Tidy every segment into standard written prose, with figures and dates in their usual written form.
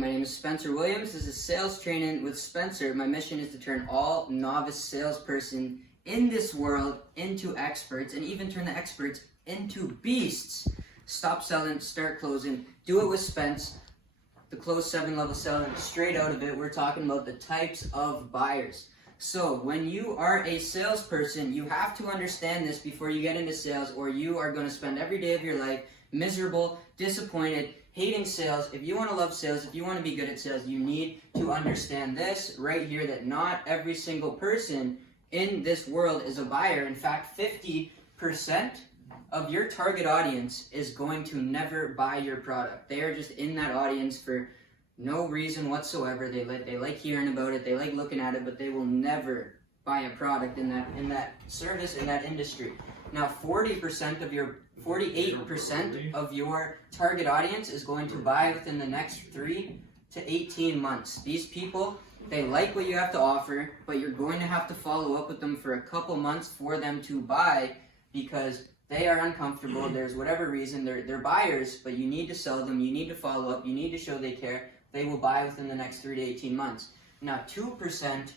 My name is Spencer Williams. This is Sales Training with Spencer. My mission is to turn all novice salesperson in this world into experts, and even turn the experts into beasts. Stop selling, start closing. Do it with Spence. The close 7-level selling, straight out of it, we're talking about the types of buyers. So when you are a salesperson, you have to understand this before you get into sales, or you are going to spend every day of your life miserable, disappointed, hating sales. If you want to love sales, if you want to be good at sales, you need to understand this right here, that not every single person in this world is a buyer. In fact, 50% of your target audience is going to never buy your product. They are just in that audience for no reason whatsoever. They like hearing about it, they like looking at it, but they will never buy a product in that service, in that industry. Now 48% of your target audience is going to buy within the next 3 to 18 months. These people, they like what you have to offer, but you're going to have to follow up with them for a couple months for them to buy, because they are uncomfortable. There's whatever reason, they're buyers, but you need to sell them, you need to follow up, you need to show they care. They will buy within the next 3 to 18 months. Now 2%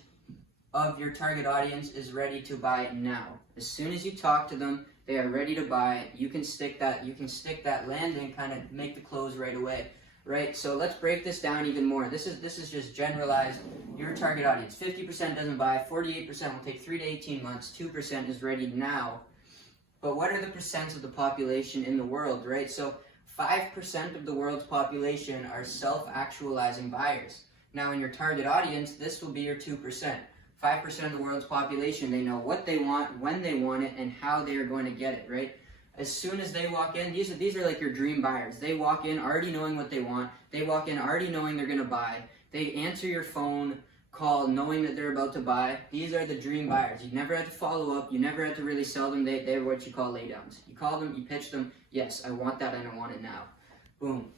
of your target audience is ready to buy now. As soon as you talk to them, they are ready to buy. You can stick that landing, kind of make the close right away, right? So let's break this down even more. This is just generalized. Your target audience, 50% doesn't buy, 48% will take 3 to 18 months, 2% is ready now. But what are the percents of the population in the world, right? So 5% of the world's population are self-actualizing buyers. Now in your target audience, this will be your 2%. 5% of the world's population, they know what they want, when they want it, and how they are going to get it, right? As soon as they walk in, these are like your dream buyers. They walk in already knowing what they want. They walk in already knowing they're going to buy. They answer your phone call knowing that they're about to buy. These are the dream buyers. You never had to follow up. You never had to really sell them. They're what you call laydowns. You call them, you pitch them. Yes, I want that and I want it now. Boom.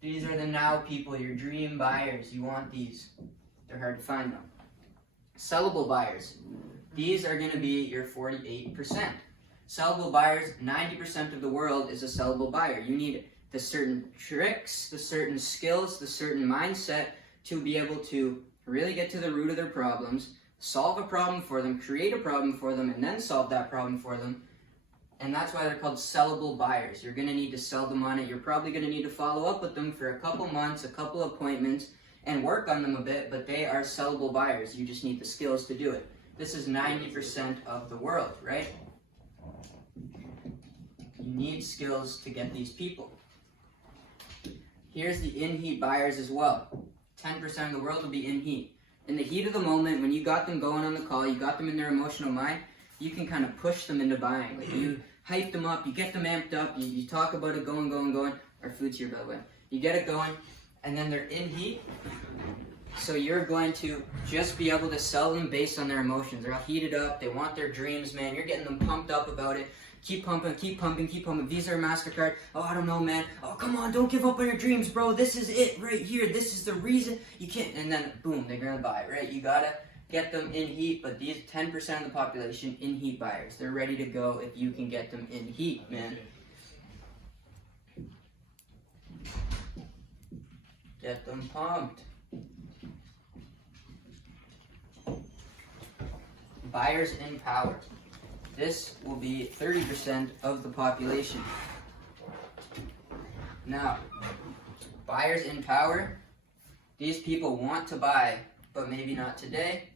These are the now people, your dream buyers. You want these. They're hard to find though. Sellable buyers. These are going to be your 48%. Sellable buyers, 90% of the world is a sellable buyer. You need the certain tricks, the certain skills, the certain mindset to be able to really get to the root of their problems, solve a problem for them, create a problem for them, and then solve that problem for them. And that's why they're called sellable buyers. You're going to need to sell them on it. You're probably going to need to follow up with them for a couple months, a couple appointments, and work on them a bit, but they are sellable buyers. You just need the skills to do it. This is 90% of the world, right? You need skills to get these people. Here's the in-heat buyers as well. 10% of the world will be in heat. In the heat of the moment, when you got them going on the call, you got them in their emotional mind, you can kind of push them into buying. Like you hype them up, you get them amped up, you talk about it going. Our food's here, by the way. You get it going, and then they're in heat. So you're going to just be able to sell them based on their emotions. They're all heated up, they want their dreams, man. You're getting them pumped up about it. Keep pumping, keep pumping, keep pumping. Visa or MasterCard. Oh, I don't know, man. Oh, come on, don't give up on your dreams, bro. This is it right here. This is the reason you can't. And then, boom, they're going to buy, right? You got to get them in heat, but these 10% of the population, in heat buyers. They're ready to go if you can get them in heat, man. Get them pumped. Buyers in power. This will be 30% of the population. Now, buyers in power, these people want to buy, but maybe not today.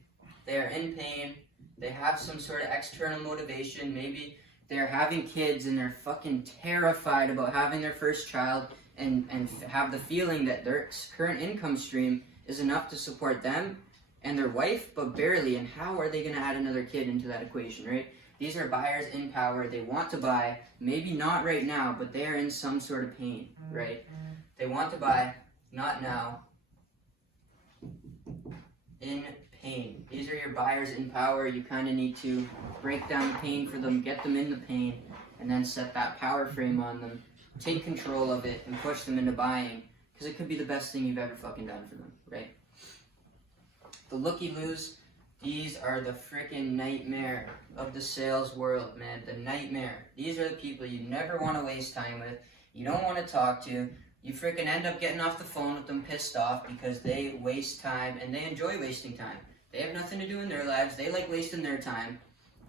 They are in pain. They have some sort of external motivation. Maybe they're having kids and they're fucking terrified about having their first child, and have the feeling that their current income stream is enough to support them and their wife, but barely. And how are they going to add another kid into that equation, right? These are buyers in power. They want to buy, maybe not right now, but they are in some sort of pain, right? They want to buy, not now, in pain. These are your buyers in power. You kind of need to break down the pain for them, get them in the pain, and then set that power frame on them. Take control of it and push them into buying, because it could be the best thing you've ever fucking done for them, right? The looky-loos, these are the freaking nightmare of the sales world, man. The nightmare. These are the people you never want to waste time with. You don't want to talk to. You freaking end up getting off the phone with them pissed off because they waste time and they enjoy wasting time. They have nothing to do in their lives. They like wasting their time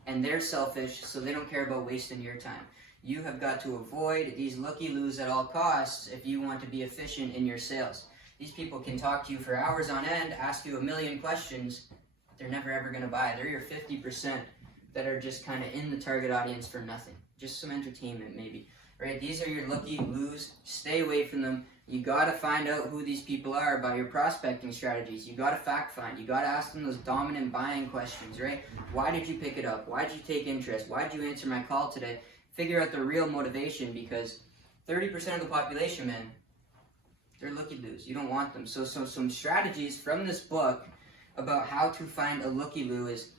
and they're selfish, so they don't care about wasting your time. You have got to avoid these looky-loos at all costs if you want to be efficient in your sales. These people can talk to you for hours on end, ask you a million questions. They're never ever going to buy. They're your 50% that are just kind of in the target audience for nothing. Just some entertainment maybe. Right? These are your looky-loos. Stay away from them. You got to find out who these people are by your prospecting strategies. You got to fact find. You got to ask them those dominant buying questions, right? Why did you pick it up? Why did you take interest? Why did you answer my call today? Figure out the real motivation, because 30% of the population, man, they're looky-loos. You don't want them. So some strategies from this book about how to find a looky-loo is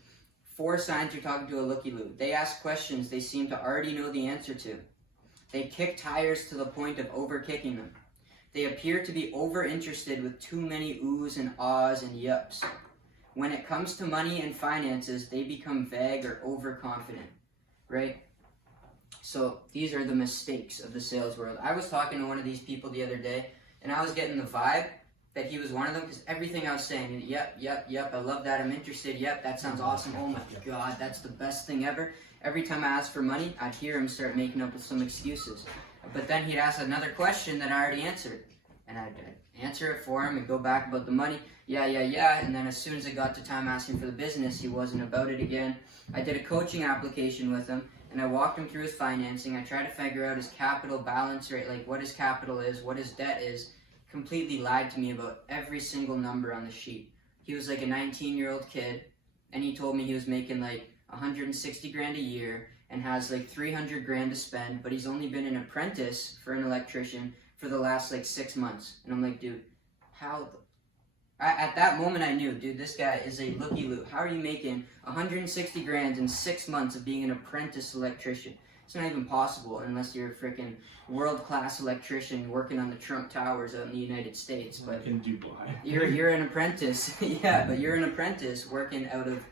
4 signs you're talking to a looky-loo. They ask questions they seem to already know the answer to. They kick tires to the point of over-kicking them. They appear to be over-interested with too many oohs and ahs and yups. When it comes to money and finances, they become vague or overconfident, right? So these are the mistakes of the sales world. I was talking to one of these people the other day, and I was getting the vibe that he was one of them, because everything I was saying, yep, I love that, I'm interested, yep, that sounds awesome, oh my god, that's the best thing ever. Every time I asked for money, I'd hear him start making up with some excuses. But then he'd ask another question that I already answered, and I'd answer it for him and go back about the money, yeah, and then as soon as it got to time asking for the business, he wasn't about it again. I did a coaching application with him, and I walked him through his financing. I tried to figure out his capital balance rate, like what his capital is, what his debt is. Completely lied to me about every single number on the sheet. He was like a 19-year-old kid, and he told me he was making like 160 grand a year and has like 300 grand to spend, but he's only been an apprentice for an electrician for the last like 6 months. And I'm like, dude, how? At that moment I knew, dude, this guy is a looky-loo. How are you making 160 grand in 6 months of being an apprentice electrician? It's not even possible unless you're a freaking world-class electrician working on the Trump Towers out in the United States. But in Dubai. You're an apprentice. Yeah, but you're an apprentice working out of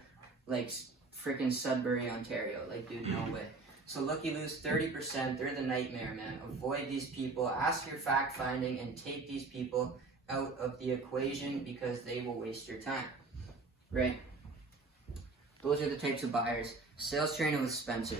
like freaking Sudbury, Ontario. Like, dude, no way. So looky-loos, 30%, they're the nightmare, man. Avoid these people. Ask your fact-finding and take these people out of the equation, because they will waste your time, right? Those are the types of buyers. Sales training with Spencer.